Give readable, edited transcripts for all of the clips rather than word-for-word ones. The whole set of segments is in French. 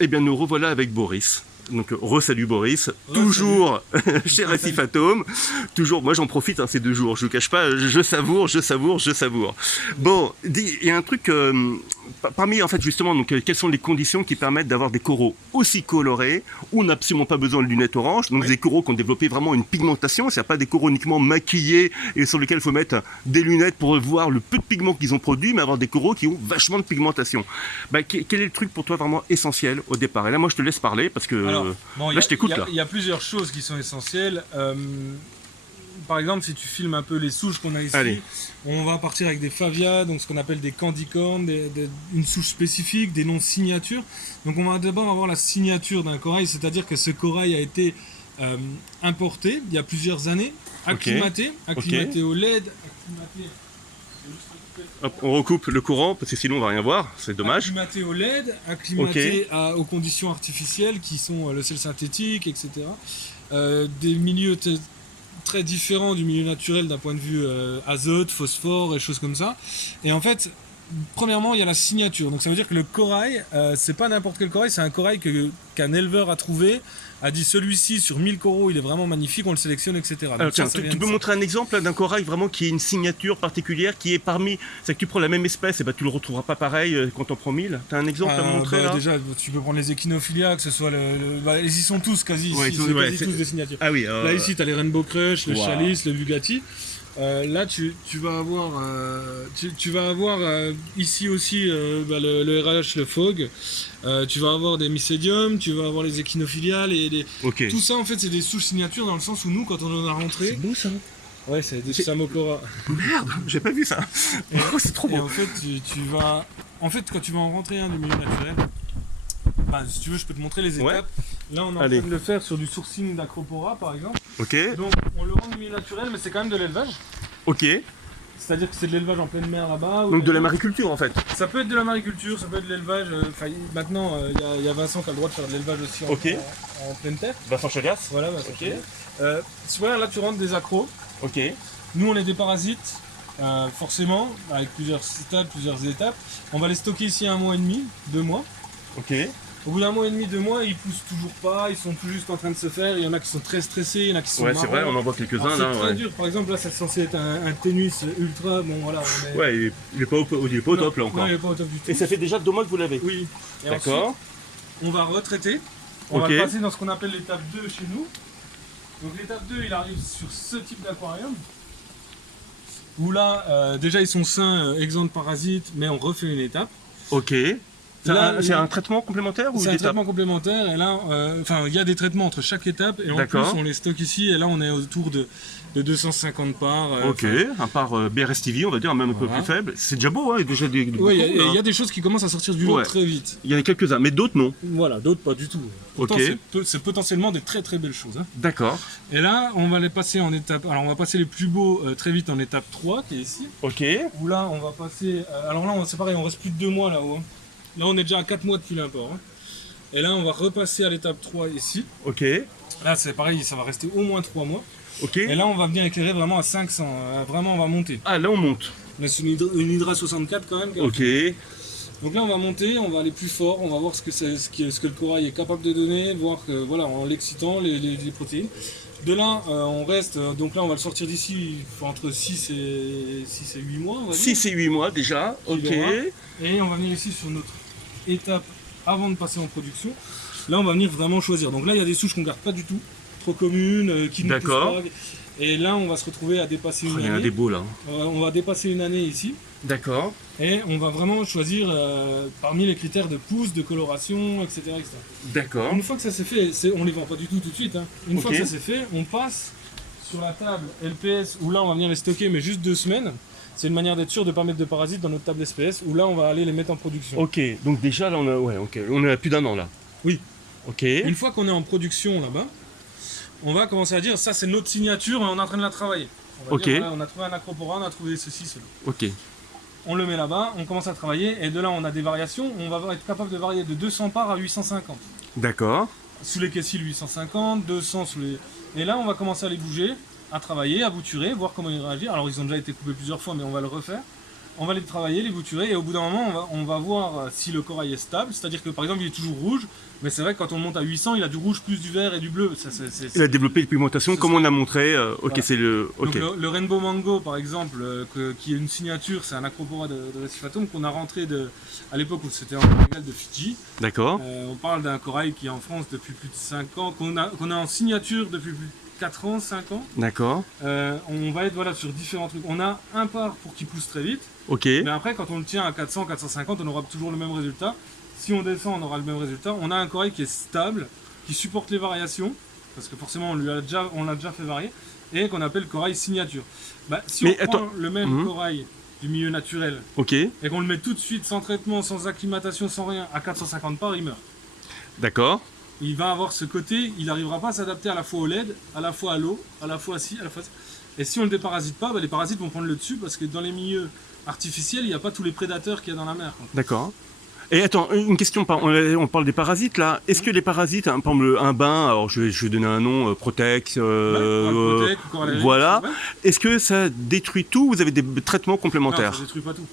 Eh bien, nous revoilà avec Boris. Donc, re-salut Boris, toujours chez Récif Atome, toujours, moi j'en profite ces 2 jours, je ne cache pas, je savoure. Bon, il y a un truc, parmi en fait justement, donc, quelles sont les conditions qui permettent d'avoir des coraux aussi colorés, où on n'a absolument pas besoin de lunettes oranges, donc des coraux qui ont développé vraiment une pigmentation, c'est-à-dire pas des coraux uniquement maquillés et sur lesquels il faut mettre des lunettes pour voir le peu de pigments qu'ils ont produit, mais avoir des coraux qui ont vachement de pigmentation. Quel est le truc pour toi vraiment essentiel au départ? Et là moi je te laisse parler parce que... Bon, là, je t'écoute. Il y a plusieurs choses qui sont essentielles. Par exemple, si tu filmes un peu les souches qu'on a ici, Allez. on va partir avec des favias, donc ce qu'on appelle des candicornes, une souche spécifique, des noms signature. Donc on va d'abord avoir la signature d'un corail, c'est-à-dire que ce corail a été importé il y a plusieurs années, acclimaté au LED, acclimaté... Hop, on recoupe le courant parce que sinon on va rien voir, c'est dommage. Acclimaté au LED, acclimaté aux conditions artificielles qui sont le sel synthétique, etc. Des milieux très différents du milieu naturel d'un point de vue azote, phosphore et choses comme ça. Et en fait, premièrement, il y a la signature. Donc ça veut dire que le corail, c'est pas n'importe quel corail, c'est un corail qu'un éleveur a trouvé, a dit celui-ci sur 1000 coraux, il est vraiment magnifique, on le sélectionne, etc. Alors, tiens, tu peux montrer un exemple d'un corail vraiment qui est une signature particulière, qui est parmi... C'est que tu prends la même espèce, et tu le retrouveras pas pareil quand on prend 1000. Tu as un exemple à montrer là? Déjà, tu peux prendre les Echinophilia, que ce soit ils y sont tous quasi, ouais, ici, c'est tous des signatures. Ah oui, là ici, tu as les Rainbow Crush, le Chalice, le Bugatti. Là, tu vas avoir, ici aussi le RH, le Fog. Tu vas avoir des Mycédium, tu vas avoir les Echinophilia. Tout ça, en fait, c'est des souches signatures dans le sens où nous, quand on en a rentré... C'est beau ça. Ouais, c'est des Samocora. Merde, j'ai pas vu ça. C'est trop beau. Et en fait, quand tu vas en rentrer un du milieu naturel, si tu veux, je peux te montrer les étapes. Ouais. Là, on est en train de le faire sur du sourcing d'Acropora, par exemple. Ok. Donc, on le rend du milieu naturel, mais c'est quand même de l'élevage. Ok. C'est-à-dire que c'est de l'élevage en pleine mer là-bas. Donc de la mariculture en fait. Ça peut être de la mariculture, ça peut être de l'élevage. Maintenant, il y a Vincent qui a le droit de faire de l'élevage aussi en pleine terre. Vincent Chalias. Voilà, Vincent Chalias. Voilà, là tu rentres des accros. Ok. Nous, on est des parasites, forcément, avec plusieurs étapes. On va les stocker ici 1 mois et demi, 2 mois. Ok. Au bout d'1 mois et demi, 2 mois, ils poussent toujours pas, ils sont tout juste en train de se faire. Il y en a qui sont très stressés, il y en a qui sont marrons. C'est vrai, on en voit quelques-uns là. C'est très dur. Par exemple, là, c'est censé être un tennis ultra. Bon, voilà. Ouais, il est pas au top là encore. Non, il est pas au top du tout. Et ça fait déjà 2 mois que vous l'avez. Oui. D'accord. On va retraiter. On va le passer dans ce qu'on appelle l'étape 2 chez nous. Donc l'étape 2, il arrive sur ce type d'aquarium. Où là, déjà, ils sont sains, exempts de parasites, mais on refait une étape. Ok. C'est un traitement complémentaire ou c'est un traitement complémentaire, et là, il y a des traitements entre chaque étape, et en plus, on les stocke ici, et là, on est autour de 250 parts. Ok, un par BRS TV, on va dire, même un peu plus faible. C'est déjà beau, hein, déjà des... Oui, il y a des choses qui commencent à sortir du lot très vite. Il y en a quelques-uns, mais d'autres non. Voilà, d'autres pas du tout. Pourtant, c'est potentiellement des très très belles choses. Hein. D'accord. Et là, on va les passer en étape... Alors, on va passer les plus beaux très vite en étape 3, qui est ici. Ok. Où là, on va passer... alors là, c'est pareil, on reste plus de 2 mois là-haut. Hein. Là, on est déjà à 4 mois depuis l'import. Hein. Et là, on va repasser à l'étape 3 ici. Ok. Là, c'est pareil, ça va rester au moins 3 mois. Ok. Et là, on va venir éclairer vraiment à 500. Vraiment, on va monter. Ah, là, on monte. Mais c'est une Hydra 64 quand même. Ok. Donc là, on va monter, on va aller plus fort, on va voir ce que le corail est capable de donner, voir que, voilà, en l'excitant, les protéines. De là, on reste, donc là, on va le sortir d'ici entre 6 et 8 mois. On va dire. 6 et 8 mois déjà, ok. Et on va venir ici sur notre étape avant de passer en production. Là, on va venir vraiment choisir. Donc là, il y a des souches qu'on ne garde pas du tout, trop communes, qui ne poussent pas. Et là, on va se retrouver à dépasser une année. Il y en a des beaux là. On va dépasser une année ici. D'accord. Et on va vraiment choisir parmi les critères de pousse, de coloration, etc. D'accord. Une fois que ça s'est fait, on ne les vend pas du tout de suite. Hein. Une fois que ça s'est fait, on passe sur la table LPS où là, on va venir les stocker, mais juste 2 semaines. C'est une manière d'être sûr de ne pas mettre de parasites dans notre table SPS où là, on va aller les mettre en production. Ok, donc déjà, là, on est à plus d'1 an là. Oui. Ok. Une fois qu'on est en production là-bas, on va commencer à dire ça c'est notre signature et on est en train de la travailler. On va dire, voilà, on a trouvé un Acropora, on a trouvé ceci, cela. Ok. On le met là-bas, on commence à travailler et de là on a des variations. On va être capable de varier de 200 parts à 850. D'accord. Sous les caissils 850, 200 sous les... Et là on va commencer à les bouger, à travailler, à bouturer, voir comment ils réagissent. Alors ils ont déjà été coupés plusieurs fois mais on va le refaire. on va les travailler, les bouturer, et au bout d'un moment, on va voir si le corail est stable. C'est-à-dire que par exemple, il est toujours rouge, mais c'est vrai que quand on monte à 800, il a du rouge plus du vert et du bleu. Il a développé une pigmentation, comme on a montré. Ok, voilà. c'est le. Ok. Donc le Rainbow Mango, par exemple, qui est une signature, c'est un acropora de Récifatome qu'on a rentré à l'époque où c'était en légal de Fidji. D'accord. On parle d'un corail qui est en France depuis plus de 5 ans, qu'on a en signature depuis plus de 4 ans, 5 ans. D'accord. On va être sur différents trucs. On a un par pour qu'il pousse très vite. Ok. Mais après, quand on le tient à 400, 450, on aura toujours le même résultat. Si on descend, on aura le même résultat. On a un corail qui est stable, qui supporte les variations, parce que forcément, on l'a déjà fait varier, et qu'on appelle corail signature. Si on prend le même corail du milieu naturel, et qu'on le met tout de suite, sans traitement, sans acclimatation, sans rien, à 450 par, il meurt. D'accord. Il va avoir ce côté, il n'arrivera pas à s'adapter à la fois au LED, à la fois à l'eau, à la fois à ci, à la fois à ça. Et si on ne le déparasite pas, les parasites vont prendre le dessus, parce que dans les milieux artificiels, il n'y a pas tous les prédateurs qu'il y a dans la mer. D'accord. Et attends, une question, on parle des parasites là. Est-ce que les parasites, par exemple un bain, alors je vais donner un nom, Protex, voilà. Ouais. Est-ce que ça détruit tout ou vous avez des traitements complémentaires? Non, ça détruit pas tout.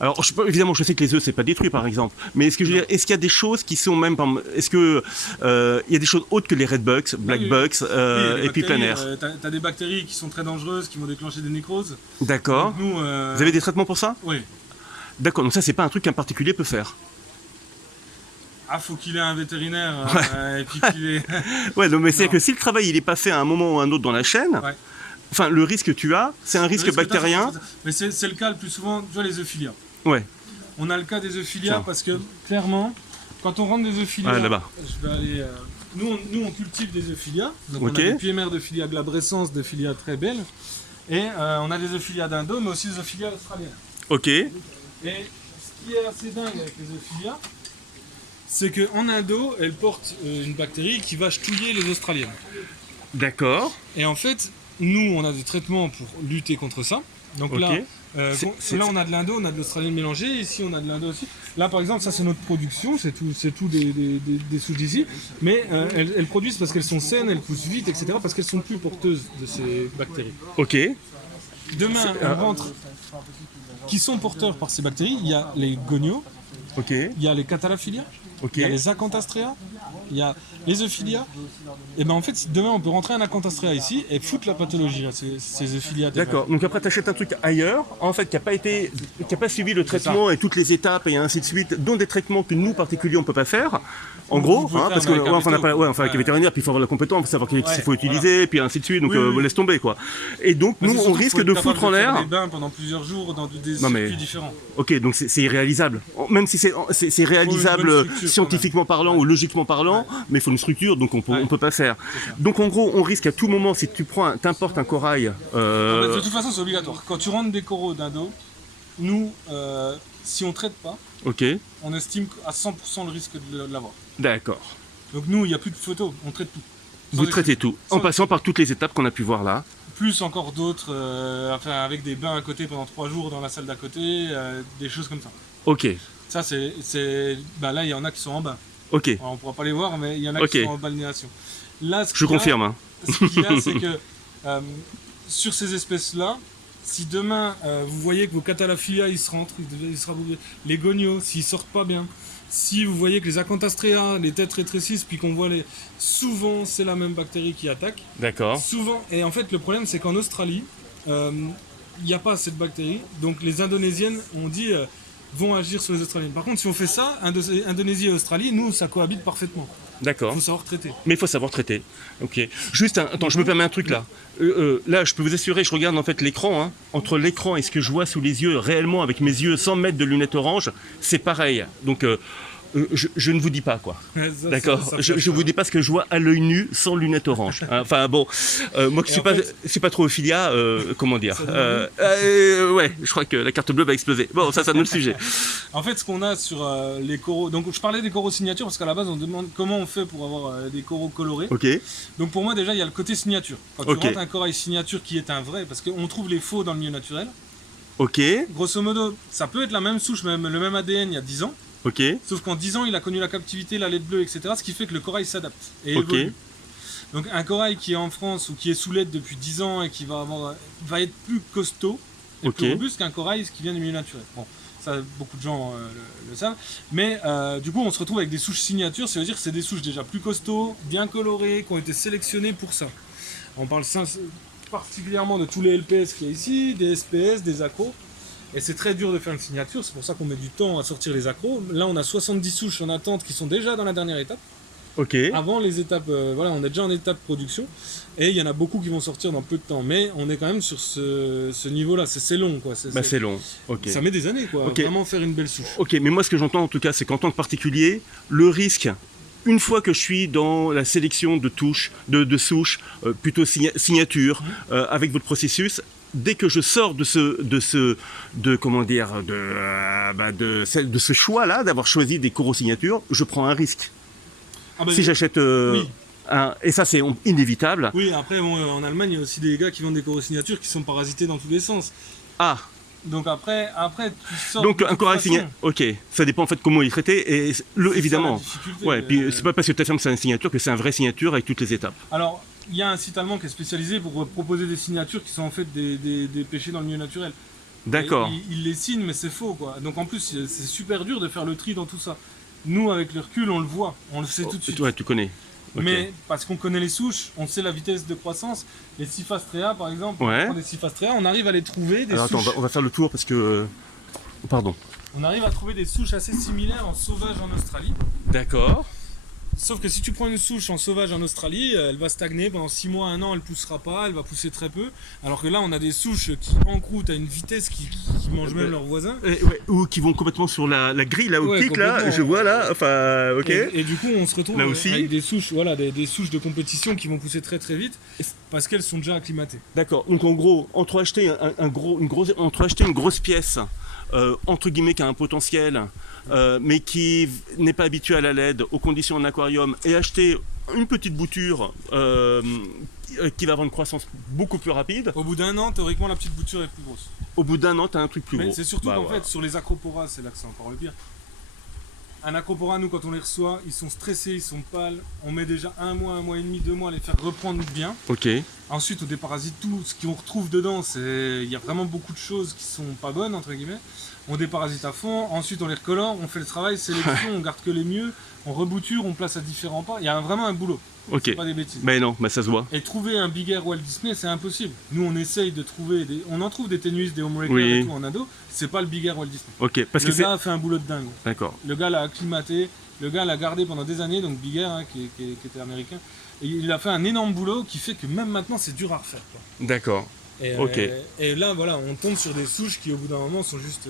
Alors évidemment, je sais que les œufs c'est pas détruit par exemple, mais est-ce que je veux dire, est-ce qu'il y a des choses qui sont même, est-ce que il y a des choses autres que les redbugs, blackbugs et puis plein air? T'as des bactéries qui sont très dangereuses, qui vont déclencher des nécroses. D'accord. Vous avez des traitements pour ça? Oui. D'accord, donc ça c'est pas un truc qu'un particulier peut faire. Ah, faut qu'il ait un vétérinaire et puis qu'il ait... Ouais, donc mais c'est que si le travail il est pas fait à un moment ou à un autre dans la chaîne, enfin le risque que tu as, c'est un risque bactérien. Mais c'est le cas le plus souvent, tu vois, les euphilia. Ouais. On a le cas des euphilia parce que clairement, quand on rentre des euphilia, là-bas. Je vais aller. Nous on cultive des euphilia. Donc on a des pieds mères d'euphilia glabrescens, d'euphilia très belles, et on a des euphilia d'indo, mais aussi des euphilia australiennes. Ok. Et ce qui est assez dingue avec les euphilia, c'est qu'en Indo, elles portent une bactérie qui va ch'touiller les australiennes. D'accord. Et en fait, nous, on a des traitements pour lutter contre ça. Donc là, là, on a de l'Indo, on a de l'Australienne mélangée. Ici, on a de l'Indo aussi. Là, par exemple, ça, c'est notre production. C'est tout des souches d'ici. Mais elles produisent parce qu'elles sont saines, elles poussent vite, etc. Parce qu'elles sont plus porteuses de ces bactéries. Ok. Demain, on rentre... Qui sont porteurs par ces bactéries, il y a les gonios, il y a les catalaphilia, il y a les acantastrea, il y a les euphilia. Et ben en fait, demain on peut rentrer un acantastrea ici et foutre la pathologie à ces euphilia. D'accord. Donc après tu achètes un truc ailleurs, en fait qui a pas suivi le traitement et toutes les étapes et ainsi de suite, dont des traitements que nous particuliers on peut pas faire. En gros, parce que on n'a pas, avec un vétérinaire, puis il faut avoir la compétence, il faut savoir qu'il faut utiliser, puis ainsi de suite. Donc laisse tomber quoi. Et donc nous on risque de foutre en l'air. Des bains pendant plusieurs jours dans des circuits différents. Ok, donc c'est irréalisable. Même si c'est réalisable scientifiquement parlant ou logiquement parlant, mais il faut une structure, donc on peut pas faire. Donc en gros, on risque à tout moment, si tu t'importes un corail. De toute façon, c'est obligatoire. Quand tu rentres des coraux d'Indo, nous, si on traite pas, on estime à 100% le risque de l'avoir. D'accord. Donc nous, il n'y a plus de photos, on traite tout. Vous traitez tout, en passant par toutes les étapes qu'on a pu voir là. Plus encore d'autres, avec des bains à côté pendant 3 jours dans la salle d'à côté, des choses comme ça. Ok. Ça, là, il y en a qui sont en bain. Ok. Alors, on ne pourra pas les voir, mais il y en a qui sont en balnéation. Là, je confirme. Hein. Ce qu'il y a, c'est que sur ces espèces-là, si demain vous voyez que vos catalaphilia ils se rentrent, les gonios, s'ils sortent pas bien, si vous voyez que les acantastrea, les têtes rétrécissent, puis qu'on voit souvent c'est la même bactérie qui attaque. D'accord. Souvent, et en fait le problème c'est qu'en Australie, il n'y a pas cette bactérie, donc les Indonésiennes ont dit vont agir sur les Australiennes. Par contre, si on fait ça, Indonésie et Australie, nous ça cohabite parfaitement. D'accord. Il faut savoir traiter. Mais il faut savoir traiter. Ok. Juste, attends, je me permets un truc là. Là, je peux vous assurer, je regarde en fait l'écran. Hein. Entre l'écran et ce que je vois sous les yeux, réellement avec mes yeux, sans mettre de lunettes orange, c'est pareil. Donc, je ne vous dis pas quoi. D'accord. Je vous dis pas ce que je vois à l'œil nu, sans lunettes orange. Enfin bon, moi qui suis pas trop euphilia, comment dire. Ouais, je crois que la carte bleue va exploser. Bon, ça c'est un autre sujet. En fait, ce qu'on a sur les coraux, donc je parlais des coraux signature parce qu'à la base on demande comment on fait pour avoir des coraux colorés. Ok. Donc pour moi déjà il y a le côté signature. Quand tu rentres un corail signature qui est un vrai, parce qu'on trouve les faux dans le milieu naturel. Ok. Grosso modo, ça peut être la même souche, le même ADN il y a 10 ans. Ok. Sauf qu'en 10 ans, il a connu la captivité, la laide bleue, etc. Ce qui fait que le corail s'adapte et évolue. Donc un corail qui est en France ou qui est sous laide depuis 10 ans et qui va être plus costaud, est Ok. plus robuste qu'un corail qui vient du milieu naturel. Bon, ça, beaucoup de gens le savent. Mais du coup, on se retrouve avec des souches signatures. Ça veut dire que c'est des souches déjà plus costauds, bien colorées, qui ont été sélectionnées pour ça. On parle particulièrement de tous les LPS qu'il y a ici, des SPS, des accros. Et c'est très dur de faire une signature, c'est pour ça qu'on met du temps à sortir les accros. Là, on a 70 souches en attente qui sont déjà dans la dernière étape. Ok. Avant les étapes, voilà, on est déjà en étape production. Et il y en a beaucoup qui vont sortir dans peu de temps. Mais on est quand même sur ce niveau-là. C'est long, quoi. C'est long. Ok. Ça met des années, quoi. Ok. Vraiment faire une belle souche. Ok, mais moi ce que j'entends en tout cas, c'est qu'en tant que particulier, le risque, une fois que je suis dans la sélection de touches, de souches, plutôt signature, avec votre processus, dès que je sors de ce choix-là, d'avoir choisi des coraux signatures, je prends un risque. Ah bah, Si j'achète oui. et ça c'est inévitable. Oui, après, bon, en Allemagne, il y a aussi des gars qui vendent des coraux signatures qui sont parasités dans tous les sens. Ah, Donc après tu sors. donc de un toute corail façon. signature, ok, ça dépend en fait comment il est traité, et C'est évidemment. ça, la difficulté. Ouais, puis c'est pas parce que tu affirmes que c'est une signature que c'est un vrai signature avec toutes les étapes. Alors, il y a un site allemand qui est spécialisé pour proposer des signatures qui sont en fait des pêchés dans le milieu naturel. D'accord. Et il les signe, mais c'est faux, quoi. Donc en plus, c'est super dur de faire le tri dans tout ça. Nous, avec le recul, on le voit, on le sait tout de suite. Ouais, tu connais. Ok. Mais parce qu'on connaît les souches, on sait la vitesse de croissance. Les Cyphastrea, par exemple, Ouais. on prend des Cyphastrea, on arrive à les trouver, des Alors attends, souches. on va faire le tour parce que... Pardon. On arrive à trouver des souches assez similaires en sauvage en Australie. D'accord. Sauf que si tu prends une souche en sauvage en Australie, elle va stagner pendant 6 mois, 1 an, elle poussera pas, elle va pousser très peu. Alors que là, on a des souches qui en croûte à une vitesse qui mangent même leurs voisins. Ouais, ou qui vont complètement sur la grille, là, Ouais, optique, là, complètement. je vois là, enfin, ok. Et du coup, on se retrouve Là aussi. avec des souches, voilà, des souches de compétition qui vont pousser très très vite parce qu'elles sont déjà acclimatées. D'accord, donc en gros, entre acheter une grosse pièce, entre guillemets, qui a un potentiel, mais qui n'est pas habitué à la LED, aux conditions en aquarium, et acheter une petite bouture qui va avoir une croissance beaucoup plus rapide, Au bout d'un an, théoriquement, la petite bouture est plus grosse. au bout d'un an, tu as un truc plus Mais gros. c'est surtout Bah, qu'en voilà. fait, sur les acroporas, c'est là que c'est encore le pire. Un acropora, nous, quand on les reçoit, ils sont stressés, ils sont pâles. On met déjà 1 mois, 1 mois et demi, 2 mois à les faire reprendre bien. Ok, Ensuite, on déparasite tout. Ce qu'on retrouve dedans, il y a vraiment beaucoup de choses qui sont pas bonnes, entre guillemets. On déparasite à fond. Ensuite, on les recolore, on fait le travail, sélection, on garde que les mieux. On rebouture, on place à différents pas. Il y a vraiment un boulot. ok. C'est pas des bêtises. Mais non, bah, ça se voit. Et trouver un Big Air Walt Disney, c'est impossible. Nous, on essaye de trouver on en trouve des Tenuis, des Homebreakers Oui. et tout en Indo. C'est pas le Big Air Walt Disney. Ok, parce Le que c'est... gars a fait un boulot de dingue. D'accord. Le gars l'a acclimaté, le gars l'a gardé pendant des années, donc Big Air, hein, qui était américain. Et il a fait un énorme boulot qui fait que même maintenant, c'est dur à refaire, quoi. D'accord. Et, Ok. Et là, voilà, on tombe sur des souches qui, au bout d'un moment, sont juste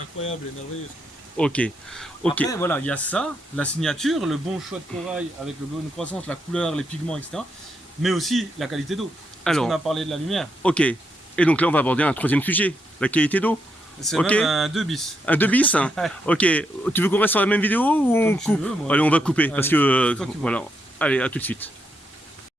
incroyables et merveilleuses. Ok. Ok. Après, voilà, il y a ça, la signature, le bon choix de corail avec le bonne croissance, la couleur, les pigments, etc. Mais aussi la qualité d'eau. Parce Alors, qu'on a parlé de la lumière. ok. Et donc là, on va aborder un troisième sujet, la qualité d'eau. C'est Ok. même un 2 bis. Un 2 bis. Ok. Tu veux qu'on reste sur la même vidéo ou on Comme tu coupe? veux, moi. Allez, on va couper parce Allez, que toi qui veux. voilà. Allez, à tout de suite.